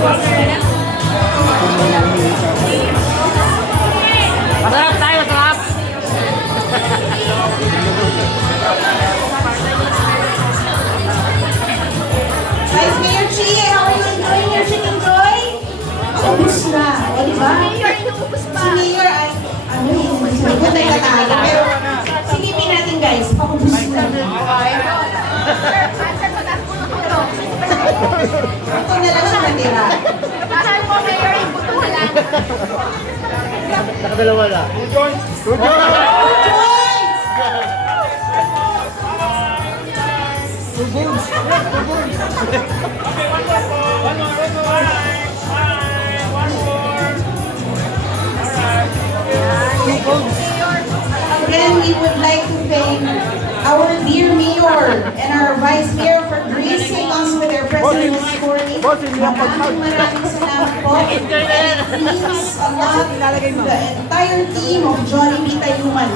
Masarap tayo, masarap! Vice Mayor Chi, how are you enjoying your chicken joy? Ubus na, o diba? Si Mayor ay, ano yun, sagot ay tatalo. Pero, silipin natin guys, paubos na. Ito na lang ang natira. Saan mo, Mayor, yung buto na? Nakadalawa na. Again, we would like to thank our dear Mayor and our Vice Mayor for gracing us with their presence this morning. Maraming salamat po. And it means a lot to the entire team of Jollibee Tayuman.